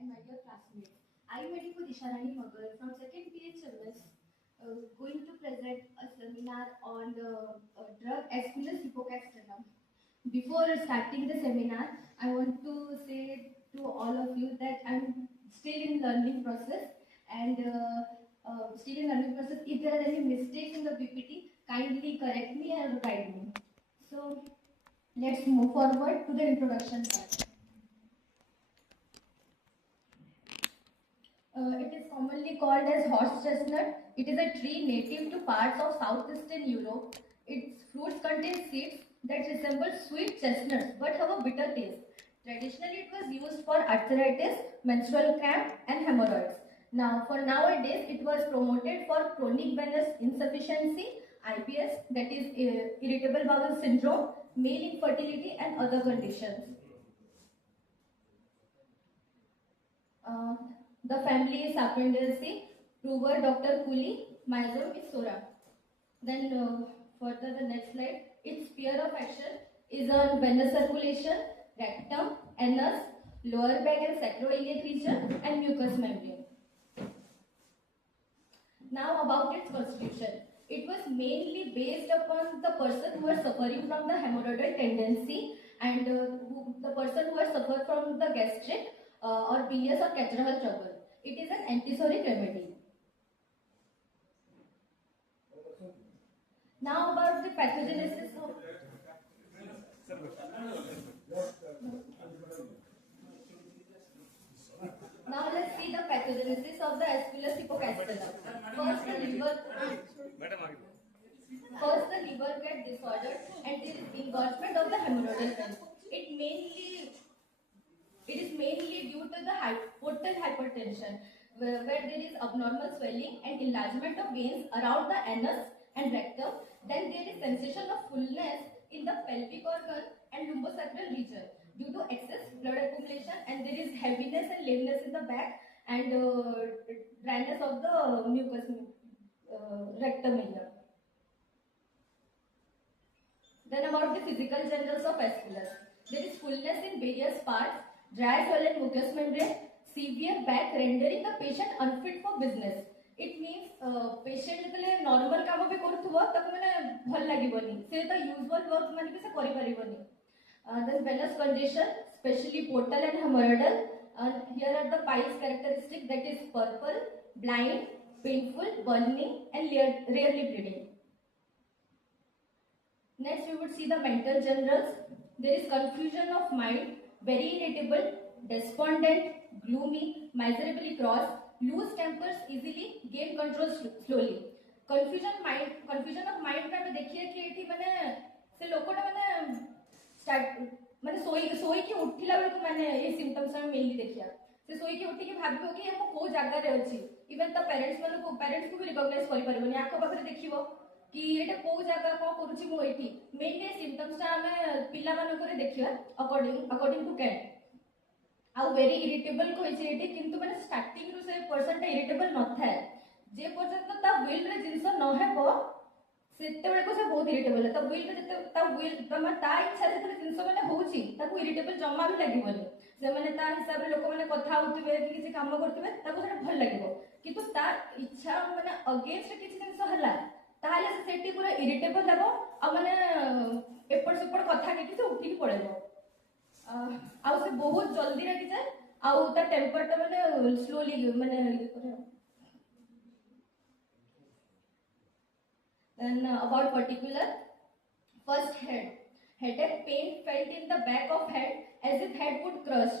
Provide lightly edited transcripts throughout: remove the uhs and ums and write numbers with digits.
and my dear classmates. I am Disha Rani Magar from 2nd PHMS going to present a seminar on the drug Aesculus Hippocastanum. Before starting the seminar, I want to say to all of you that I am still in learning process and still in learning process. If there are any mistakes in the PPT, kindly correct me and guide me. So let's move forward to the introduction part. It is commonly called as horse chestnut. It is a tree native to parts of southeastern Europe. Its fruits contain seeds that resemble sweet chestnuts but have a bitter taste. Traditionally, it was used for arthritis, menstrual cramp, and hemorrhoids. Now, for nowadays, it was promoted for chronic venous insufficiency, IBS, that is irritable bowel syndrome, male infertility, and other conditions. The family is Sapendaceae, Ruber, Dr. Cooley, Myzome is Sora. Then further the next slide, its sphere of action is on venous circulation, rectum, anus, lower back and sacroiliac region, and mucous membrane. Now about its constitution. It was mainly based upon the person who was suffering from the hemorrhoidal tendency and the person who was suffered from the gastric or bilious or catarrhal trouble. It is an antisoric remedy. Now about the pathogenesis of Now let's see the pathogenesis of the Aesculus Hippocastanum. First the liver gets disordered and there is engorgement of the hemorrhoidal veins. It is mainly due to the portal hypertension, where there is abnormal swelling and enlargement of veins around the anus and rectum. Then there is sensation of fullness in the pelvic organ and lumbosacral region due to excess blood accumulation, and there is heaviness and lameness in the back and dryness of the mucous rectum area. Then about the physical generals of Aesculus. There is fullness in various parts, dry swollen mucous membrane, severe back rendering the patient unfit for business. It means patient जेतले normal काम भी करूथुबो तक माने भल लागिबोनी से तो usual work माने भी से करि परिबोनी. Then venous condition, especially portal and hemorrhoidal. Here are the piles characteristic, that is purple, blind, painful, burning, and rarely bleeding. Next, we would see the mental generals. There is confusion of mind, very irritable, despondent, gloomy, miserably cross, lose tempers easily, gain control slowly. Confusion of mind का भी देखिए कि एठी माने से लोकोटा माने start माने सोई की उठिला बेले को माने ये सिम्पटम्स हम मेनली देखिया से सोई की उठी के भाबिबो कि हम को जागा रे अछि इवन त पेरेंट्स को भी रिकॉग्नाइज करि परबनी आखो पाखरे देखिबो कि एटा को जागा को करूची मु एठी मेनली सिम्पटम्स ता हमें पिला मानको रे देखिया अकॉर्डिंग टू कैट आ वेरी इरिटेबल को अछि एठी किंतु माने स्टार्टिंग रु से पर्सन ता इरिटेबल न थाए जे पर्सन ता विल रे जिंस न हेबो सेते बेले को से बहुत इरिटेबल है ता विल तमा ता इच्छा रे जिंस माने होउची ताको इरिटेबल जम्मा भी लागिबोनी से माने ता हिसाब रे लोक माने कथा होतिबे कि किछि काम करतिबे ताको सेटा भल लागिबो किंतु ता इच्छा माने अगेंस्ट किछि जिंस हला ताहाले से सेटी पूरा इरिटेबल लागो आ माने एपड़ सेपड़ कथा के से उठी पड़ेबो आ से बहुत जल्दी रागी जाय आ ता टेम्पर ता माने स्लोली माने करे. Then about particular, first headache pain felt in the back of head as if head would crush,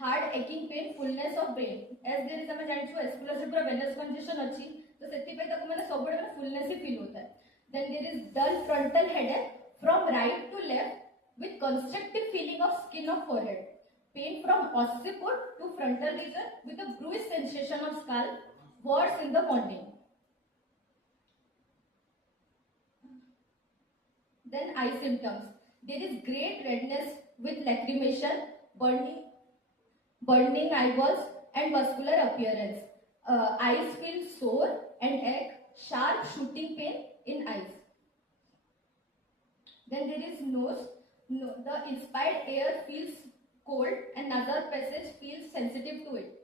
hard aching pain, fullness of brain. As there is हमें जानिछु Aesculus से पूरा venous congestion अच्छी तो सेती पे तक मैंने सब बड़े fullness ही feel होता है. Then there is dull frontal headache from right to left with constructive feeling of skin of forehead, pain from occiput to frontal region with a bruised sensation of skull, worse in the morning. Then eye symptoms. There is great redness with lacrimation, burning eyeballs, and muscular appearance. Eyes feel sore and ache, sharp shooting pain in eyes. Then there is nose. The inspired air feels cold and nasal passage feels sensitive to it.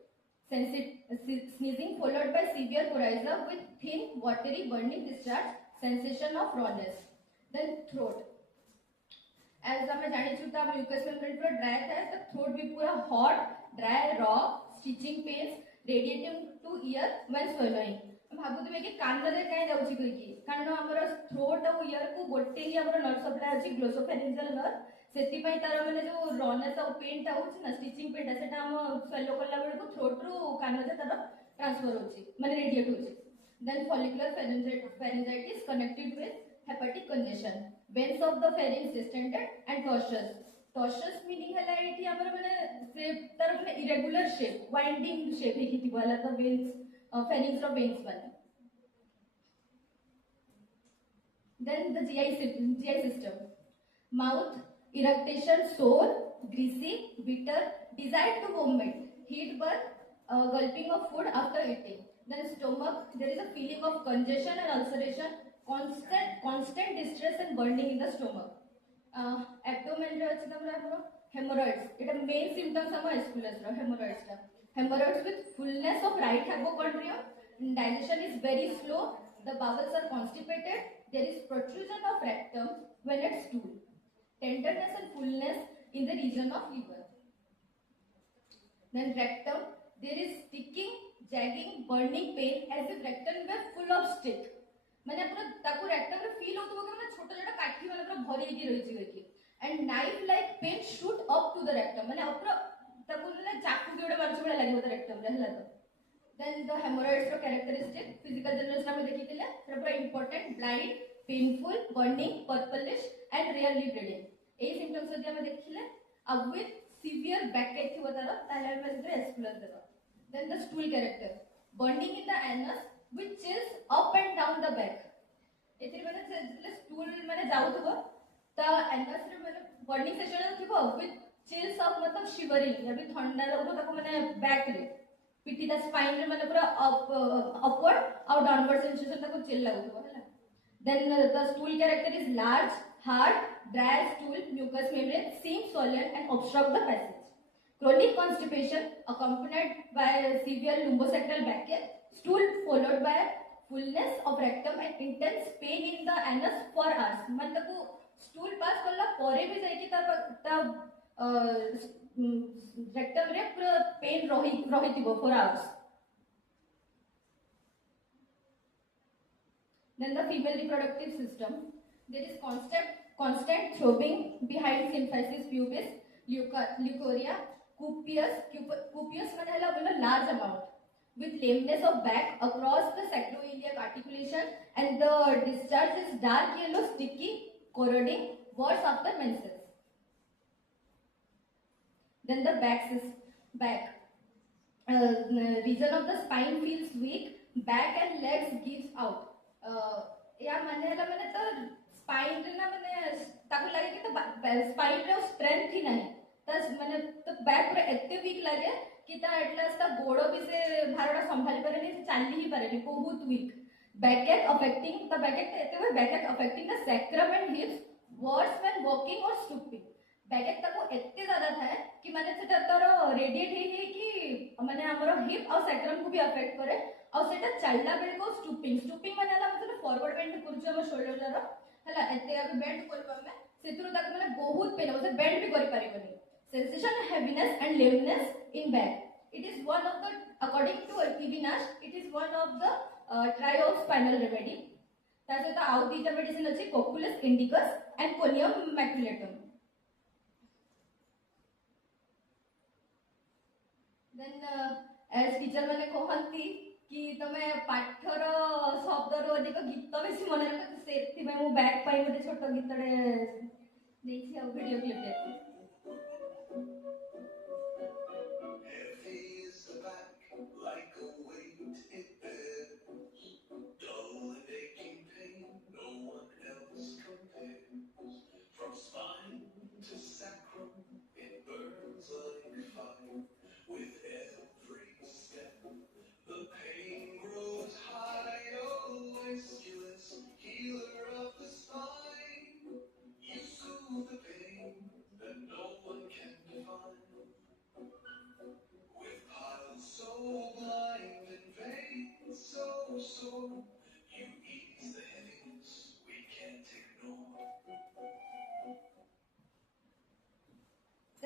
sneezing followed by severe coryza with thin, watery, burning discharge, sensation of rawness. Then throat. As हम जानी तो mucus membrane पूरा dry था, तो throat भी पूरा hot, dry, raw, stitching pains, radiating to ear when swallowing. हम भाबुथिबे कि कानरे काई जाउची कहि कारण हमर थ्रोट और ईयर को गोटे ही हमर नर्व सप्लाई अछि ग्लोसोफेरिंजियल नर्व. सेति पई तार माने जो रॉनेस और पेन ता होछि ना, स्टिचिंग पेन सेटा हम स्वेलो करला बेल को थ्रोट रु कानरे तार ट्रांसफर होछि माने रेडिएट होछि. Then follicular pharyngitis connected with hepatic congestion. Veins of the pharynx distended and tortuous. Tortuous meaning है लाइट ही हमारे मैंने shape तार मैंने irregular shape, winding shape ही किती वाला तो veins pharynx और veins वाला. Then the GI system. Mouth irritation, sore, greasy, bitter, desire to vomit, heat burn, gulping of food after eating. Then stomach, there is a feeling of congestion and ulceration, constant distress and burning in the stomach. Abdomen रे अछि तमरा हमरो hemorrhoids. It is main symptoms of Aesculus hemorrhoids. Hemorrhoids with fullness of right hypochondrium. Digestion is very slow. The bowels are constipated. There is protrusion of rectum when it's stool. Tenderness and fullness in the region of liver. Then rectum, there is sticking, jagging, burning pain as if rectum were full of stick. मैंने पूरा ताकू rectum रे feel होतो कि मैंने छोटा छोटा काठी वाला पूरा भरी की रही छी and knife like pain shoot up to the rectum मैंने पूरा ताकू ने चाकू के ओडे मारछ बडा लागो त रेक्टम रे हला तो. देन द हेमोरॉइड्स रो कैरेक्टरिस्टिक फिजिकल जनरल्स में देखितिले पूरा important blind painful burning purplish and rarely bleeding. ए सिम्पटम्स जदि हम देखिले अब विथ सिवियर बैकएक थी बतारो ताले हम से एस्कुलस देबा. Then the stool character, burning in the anus with chills up and down the back. एथि माने जे stool माने जाउथबो त anus रे माने burning sensation थिबो with chills up मतलब shivering या भी ठंडा लगबो ताको माने back रे पिठी दा spine रे माने पूरा upward और downward sensation ताको chill लागुथबो हैला. Then the stool character is large, hard, dry stool, mucous membrane, seem swollen and obstruct the passage. Chronic constipation accompanied by severe lumbosacral backache, stool followed by fullness of rectum and intense pain in the anus for hours. मतलब को stool pass करला परे भी जाई कि ता rectum रे पूरा pain रही थी for hours. Then the female reproductive system, there is constant throbbing behind symphysis pubis, leucorrhea, copious माने हला बोलो large amount, with lameness of back across the sacroiliac articulation and the discharge is dark yellow, sticky, corroding, worse after menses. Then the back region of the spine feels weak, back and legs gives out. या माने हला माने तो spine रे ना माने ताको लागे कि तो spine रे strength ही नहीं तस माने तो बैक पूरा एते वीक लागे कि ता एटलास ता गोड़ो भी से भारड़ा संभाली पारेनी चाली ही पारेनी बहुत weak. Backache affecting the backache एते वे backache affecting the sacrum and hips worse when walking or stooping. Backache ताको एते ज्यादा था कि माने सेटा तारो रेडिएट हे कि माने हमरो हिप और सैक्रम को भी अफेक्ट करे और सेटा चलला बेल को स्टूपिंग माने हला मतलब फॉरवर्ड बेंड करछ हम शोल्डर रो हला एते अब बेंड करबा में सेतुरो ताको माने बहुत पेन हो से बेंड भी करि पारिबनी. Sensation of heaviness and lameness in back. It is one of the, according to Nash, it is one of the triospinal remedy. That's why the out the medicine is Cocculus indicus and Conium maculatum. Then as teacher मैंने कहती कि तमे पाठर शब्द रो अधिक गीत बेसी मन रख सेति में मु बैक पाई मते छोट गीतडे देखि आ वीडियो क्लिप देखि.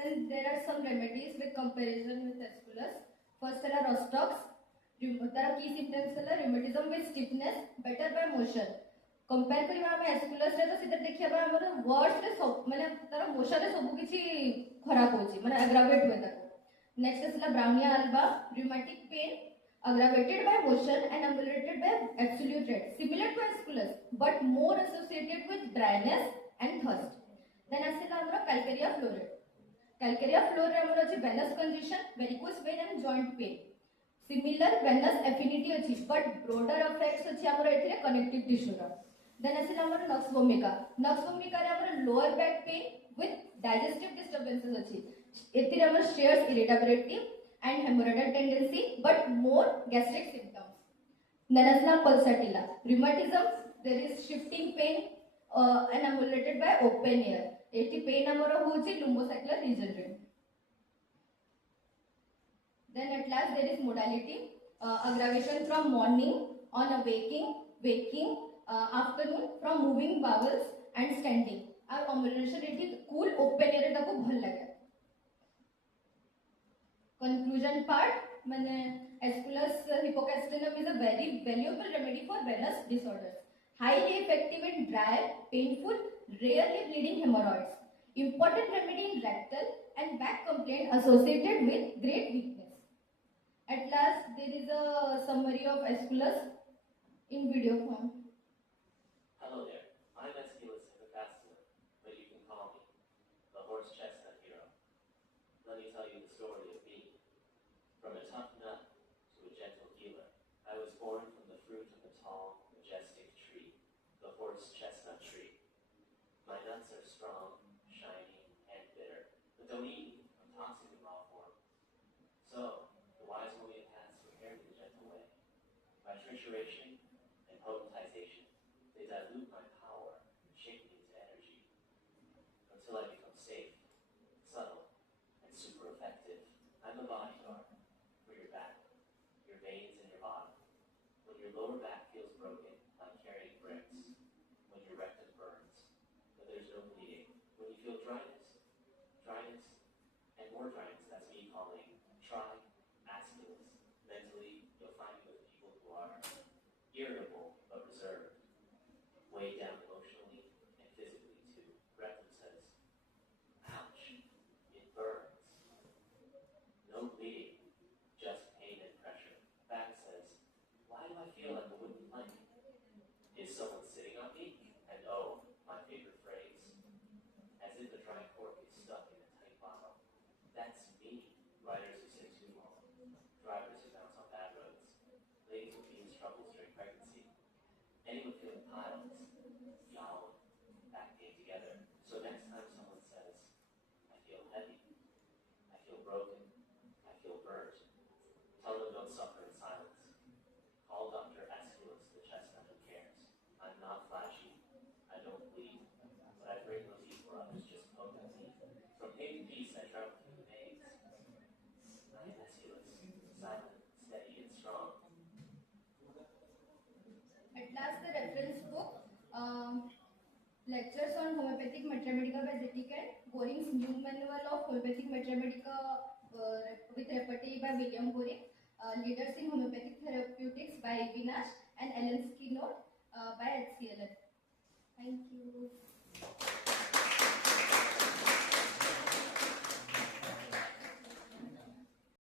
Then there are some remedies with comparison with Aesculus. First है Rostox. तार key symptoms है rheumatism with stiffness, better by motion. Compare करिबा हम Aesculus रे तो सीधे देखिया बा हमर words रे सब माने तार motion रे सब किछि खराब होछि माने aggravate होय ताको. Next is Brownia alba, rheumatic pain aggravated by motion and ameliorated by absolute rate, similar to Aesculus but more associated with dryness and thirst. Then asila amara calcarea florid. Calcarea florid amara अछि venous congestion, varicose vein and joint pain. Similar venous affinity अछि but broader effects अछि amara एथिरे connective tissue रा. Then asila amara nux vomica. Nux vomica रे amara lower back pain with digestive disturbances अछि. एथिरे amara shares irritability and hemorrhoidal tendency but more gastric symptoms. Then asila pulsatilla. Rheumatism, there is shifting pain and ameliorated by open air. Eighty pain amara होछि lumbosacral region रे. Then at last there is modality, aggravation from morning on awaking, waking, afternoon from moving bowels and standing. और amelioration eighty cool open air रे ताको भल लगे. Conclusion part, मैंने Aesculus Hippocastanum is a very valuable remedy for venous disorders. Highly effective in dry, painful, rarely bleeding hemorrhoids. Important remedy in rectal and back complaint associated with great weakness. At last, there is a summary of Aesculus in video form. Hello there, I'm Aesculus Hippocastanum, but you can call me the horse chestnut hero. Let me tell you the story of me. From a tough nut to a gentle healer, I was born from the fruit of a tall, majestic tree, the horse chestnut tree. My nuts are strong, shiny, and bitter, but don't eat me, I'm toxic in raw form. So, the wise homeopaths prepared me the gentle way. By trituration and potentization, they dilute my power and shape me into energy, until I become safe, subtle, and super effective. I'm a bodyguard for your back, your veins, and your bottom. When your lower back feels broken, like carrying bricks. When your rectum burns, but there's no bleeding. When you feel dryness, and more dryness, that's me calling. Try Aesculus. Mentally, you'll find me with people who are irritable but reserved, weighed down emotionally and physically too. Rectum says, ouch, it burns. No bleeding, just pain and pressure. Back says, why do I feel like a wooden plank? Is someone sitting on me? And oh, my favorite phrase, as if a dry cork is stuck in a tight bottle. That's me. Riders who sit too long, drivers who bounce on bad roads, ladies with venous troubles during pregnancy, anyone feeling piles, y'all, back pain together. So next time someone says, I feel heavy, I feel broken, I feel burnt, tell them don't suffer in silence. Call Dr. Aesculus, the chestnut who cares. I'm not flashy, I don't bleed, but I bring relief for others just potently. From pain to peace, I travel through the veins. I am Aesculus, silent, steady, and strong. At last, the reference book, Lectures on Homeopathic Mathematics by Zettiken, Goring's New Manual of Homeopathic Mathematics with Repertory by William Goring, Leaders in Homeopathic Therapeutics by Avinash, and Alan